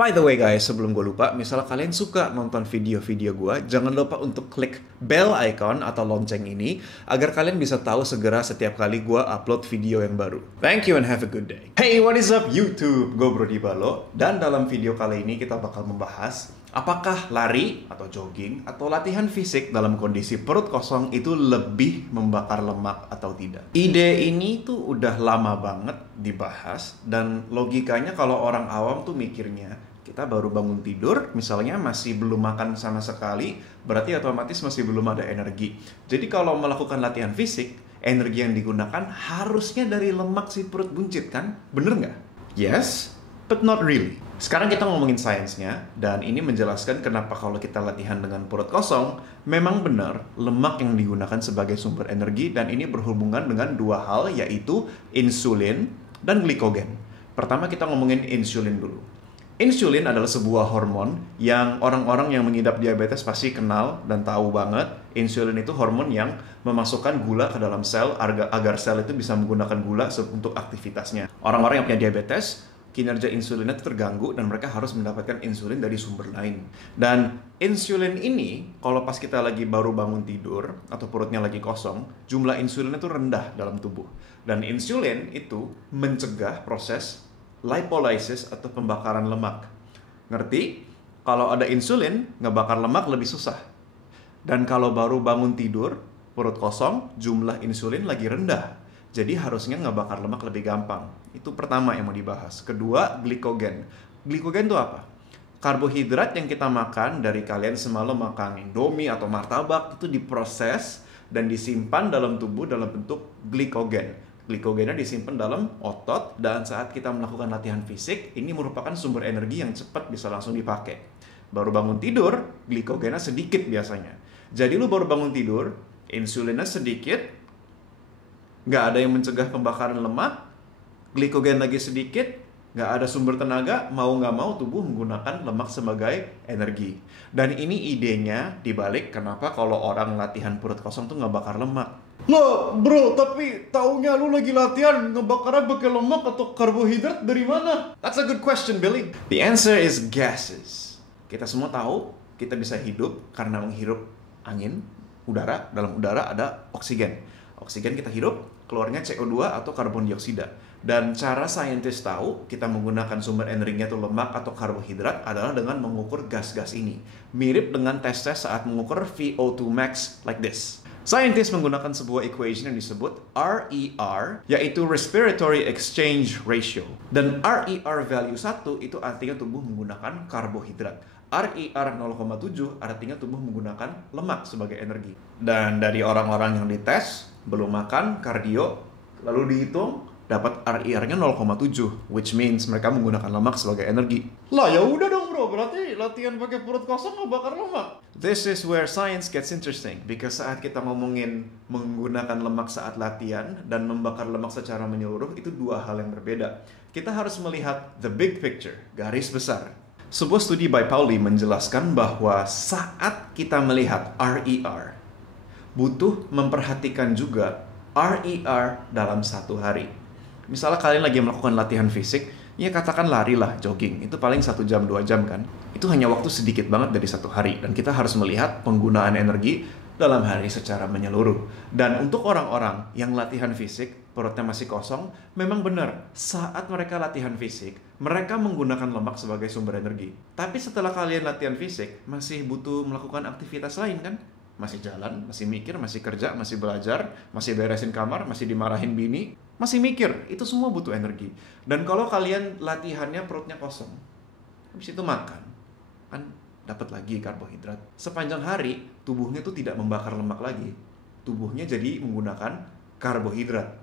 By the way guys, sebelum gue lupa, misalnya kalian suka nonton video-video gue, jangan lupa untuk klik bell icon atau lonceng ini agar kalian bisa tahu segera setiap kali gue upload video yang baru. Thank you and have a good day. Hey, what is up YouTube? Gue Brody Balo, dan dalam video kali ini kita bakal membahas apakah lari atau jogging atau latihan fisik dalam kondisi perut kosong itu lebih membakar lemak atau tidak. Ide ini tuh udah lama banget dibahas, dan logikanya kalau orang awam tuh mikirnya kita baru bangun tidur, misalnya masih belum makan sama sekali, berarti otomatis masih belum ada energi. Jadi kalau melakukan latihan fisik, energi yang digunakan harusnya dari lemak si perut buncit kan? Bener nggak? Yes, but not really. Sekarang kita ngomongin sainsnya, dan ini menjelaskan kenapa kalau kita latihan dengan perut kosong, memang benar lemak yang digunakan sebagai sumber energi, dan ini berhubungan dengan dua hal, yaitu insulin dan glikogen. Pertama kita ngomongin insulin dulu. Insulin adalah sebuah hormon yang orang-orang yang mengidap diabetes pasti kenal dan tahu banget. Insulin itu hormon yang memasukkan gula ke dalam sel agar sel itu bisa menggunakan gula untuk aktivitasnya. Orang-orang yang punya diabetes, kinerja insulinnya itu terganggu dan mereka harus mendapatkan insulin dari sumber lain. Dan insulin ini, kalau pas kita lagi baru bangun tidur atau perutnya lagi kosong, jumlah insulinnya itu rendah dalam tubuh. Dan insulin itu mencegah proses lipolysis atau pembakaran lemak. Ngerti? Kalau ada insulin, ngebakar lemak lebih susah. Dan kalau baru bangun tidur, perut kosong, jumlah insulin lagi rendah. Jadi harusnya ngebakar lemak lebih gampang. Itu pertama yang mau dibahas. Kedua, glikogen. Glikogen itu apa? Karbohidrat yang kita makan dari kalian semalam makan Indomie atau martabak itu diproses dan disimpan dalam tubuh dalam bentuk glikogen. Glikogennya disimpan dalam otot, dan saat kita melakukan latihan fisik, ini merupakan sumber energi yang cepat bisa langsung dipakai. Baru bangun tidur, glikogennya sedikit biasanya. Jadi lu baru bangun tidur, insulinnya sedikit, nggak ada yang mencegah pembakaran lemak, glikogen lagi sedikit, nggak ada sumber tenaga, mau nggak mau tubuh menggunakan lemak sebagai energi. Dan ini idenya dibalik kenapa kalau orang latihan perut kosong tuh nggak bakar lemak. Loh bro, tapi taunya lu lagi latihan ngebakarnya pakai lemak atau karbohidrat dari mana? That's a good question, Billy. The answer is gases. Kita semua tahu kita bisa hidup karena menghirup angin, udara. Dalam udara ada oksigen. Oksigen kita hirup, keluarnya CO2 atau karbon dioksida. Dan cara saintis tahu kita menggunakan sumber energinya itu lemak atau karbohidrat adalah dengan mengukur gas-gas ini. Mirip dengan tes-tes saat mengukur VO2 max like this. Saintis menggunakan sebuah equation yang disebut RER, yaitu Respiratory Exchange Ratio. Dan RER value 1 itu artinya tubuh menggunakan karbohidrat. RER 0,7 artinya tubuh menggunakan lemak sebagai energi. Dan dari orang-orang yang dites, belum makan, kardio, lalu dihitung, dapat RER-nya 0,7, which means mereka menggunakan lemak sebagai energi. Lah ya udah dong bro, berarti latihan pakai perut kosong ngebakar lemak. This is where science gets interesting, because saat kita ngomongin menggunakan lemak saat latihan dan membakar lemak secara menyeluruh, itu dua hal yang berbeda. Kita harus melihat the big picture, garis besar. Sebuah studi by Pauli menjelaskan bahwa saat kita melihat RER, butuh memperhatikan juga RER dalam satu hari. Misalnya kalian lagi melakukan latihan fisik, ya katakan lari lah, jogging, itu paling 1 jam, 2 jam kan. Itu hanya waktu sedikit banget dari satu hari, dan kita harus melihat penggunaan energi dalam hari secara menyeluruh. Dan untuk orang-orang yang latihan fisik, perutnya masih kosong, memang benar, saat mereka latihan fisik, mereka menggunakan lemak sebagai sumber energi. Tapi setelah kalian latihan fisik, masih butuh melakukan aktivitas lain kan? Masih jalan, masih mikir, masih kerja, masih belajar, masih beresin kamar, masih dimarahin bini, masih mikir. Itu semua butuh energi. Dan kalau kalian latihannya perutnya kosong, habis itu makan, kan dapat lagi karbohidrat. Sepanjang hari, tubuhnya tuh tidak membakar lemak lagi. Tubuhnya jadi menggunakan karbohidrat.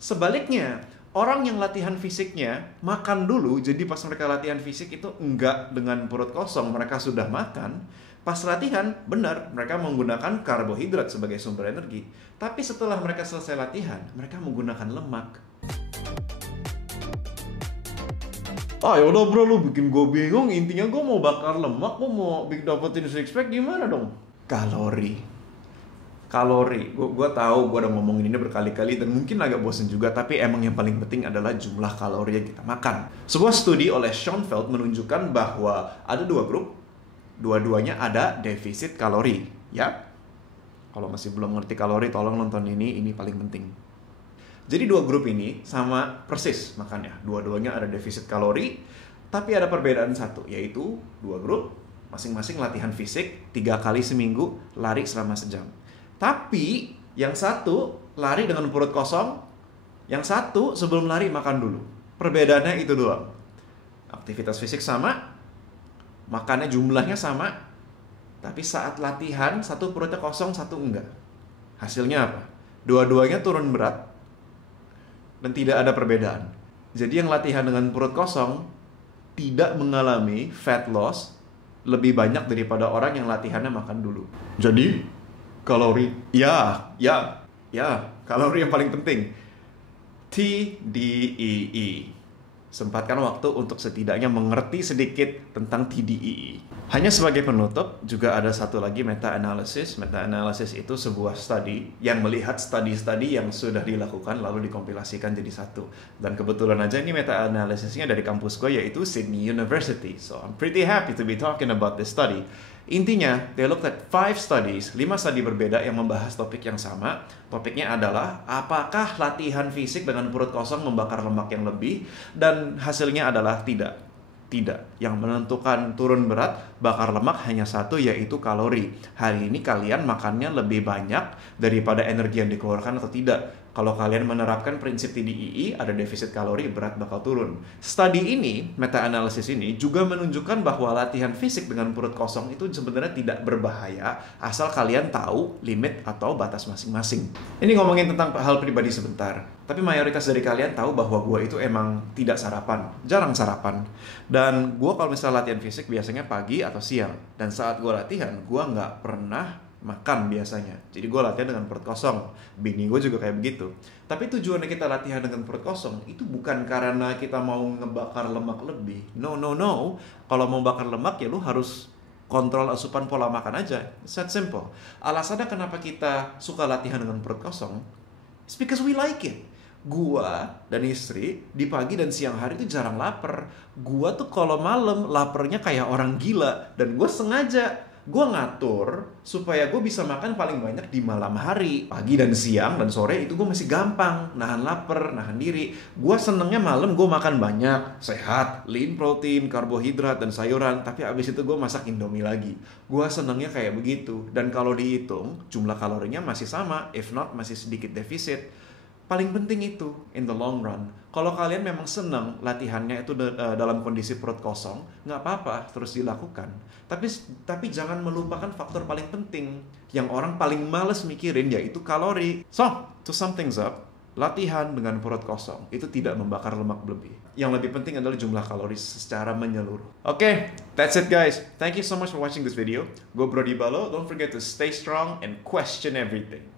Sebaliknya, orang yang latihan fisiknya makan dulu, jadi pas mereka latihan fisik itu enggak dengan perut kosong, mereka sudah makan. Pas latihan, benar, mereka menggunakan karbohidrat sebagai sumber energi. Tapi setelah mereka selesai latihan, mereka menggunakan lemak. Ah yaudah bro, lu bikin gue bingung. Intinya gue mau bakar lemak, gue mau dapetin six pack, gimana dong? Kalori. Kalori, gue tahu gue udah ngomongin ini berkali-kali dan mungkin agak bosen juga, tapi emang yang paling penting adalah jumlah kalori yang kita makan. Sebuah studi oleh Schoenfeld menunjukkan bahwa ada dua grup, dua-duanya ada defisit kalori. Ya, kalau masih belum ngerti kalori, tolong nonton ini paling penting. Jadi dua grup ini sama persis makannya, dua-duanya ada defisit kalori, tapi ada perbedaan satu, yaitu dua grup masing-masing latihan fisik 3 kali seminggu, lari selama sejam. Tapi yang satu lari dengan perut kosong, yang satu sebelum lari makan dulu. Perbedaannya itu doang. Aktivitas fisik sama, makannya jumlahnya sama, tapi saat latihan satu perutnya kosong, satu enggak. Hasilnya apa? Dua-duanya turun berat dan tidak ada perbedaan. Jadi yang latihan dengan perut kosong tidak mengalami fat loss lebih banyak daripada orang yang latihannya makan dulu. Jadi kalori, kalori yang paling penting. TDEE. Sempatkan waktu untuk setidaknya mengerti sedikit tentang TDEE. Hanya sebagai penutup, juga ada satu lagi meta-analysis. Meta-analysis itu sebuah studi yang melihat studi-studi yang sudah dilakukan lalu dikompilasikan jadi satu. Dan kebetulan aja ini meta-analysisnya dari kampus gue, yaitu Sydney University. So I'm pretty happy to be talking about this study. Intinya, they looked at 5 studies, 5 studi berbeda yang membahas topik yang sama. Topiknya adalah, apakah latihan fisik dengan perut kosong membakar lemak yang lebih? Dan hasilnya adalah tidak. Tidak. Yang menentukan turun berat, bakar lemak hanya satu, yaitu kalori. Hari ini kalian makannya lebih banyak daripada energi yang dikeluarkan atau tidak. Kalau kalian menerapkan prinsip TDEE, ada defisit kalori, berat bakal turun. Studi ini, meta-analisis ini, juga menunjukkan bahwa latihan fisik dengan perut kosong itu sebenarnya tidak berbahaya, asal kalian tahu limit atau batas masing-masing. Ini ngomongin tentang hal pribadi sebentar. Tapi mayoritas dari kalian tahu bahwa gue itu emang tidak sarapan, jarang sarapan. Dan gue kalau misalnya latihan fisik biasanya pagi atau siang. Dan saat gue latihan, gue nggak pernah makan biasanya. Jadi gue latihan dengan perut kosong. Bini gue juga kayak begitu. Tapi tujuannya kita latihan dengan perut kosong itu bukan karena kita mau ngebakar lemak lebih. No. Kalau mau bakar lemak ya lu harus kontrol asupan pola makan aja. It's that simple. Alasannya kenapa kita suka latihan dengan perut kosong, it's because we like it. Gua dan istri di pagi dan siang hari itu jarang lapar. Gua tuh kalau malam laparnya kayak orang gila. Dan gue sengaja ngatur supaya gue bisa makan paling banyak di malam hari. Pagi dan siang dan sore itu gue masih gampang nahan lapar, nahan diri. Gue senengnya malam gue makan banyak, sehat, lean protein, karbohidrat, dan sayuran. Tapi abis itu gue masak Indomie lagi. Gue senengnya kayak begitu. Dan kalau dihitung, jumlah kalorinya masih sama, if not masih sedikit defisit. Paling penting itu in the long run. Kalau kalian memang senang latihannya itu dalam kondisi perut kosong, nggak apa-apa, terus dilakukan. Tapi jangan melupakan faktor paling penting yang orang paling males mikirin, yaitu kalori. So, to sum things up, latihan dengan perut kosong itu tidak membakar lemak berlebih. Yang lebih penting adalah jumlah kalori secara menyeluruh. Oke, that's it guys. Thank you so much for watching this video. Gue Brody Balo. Don't forget to stay strong and question everything.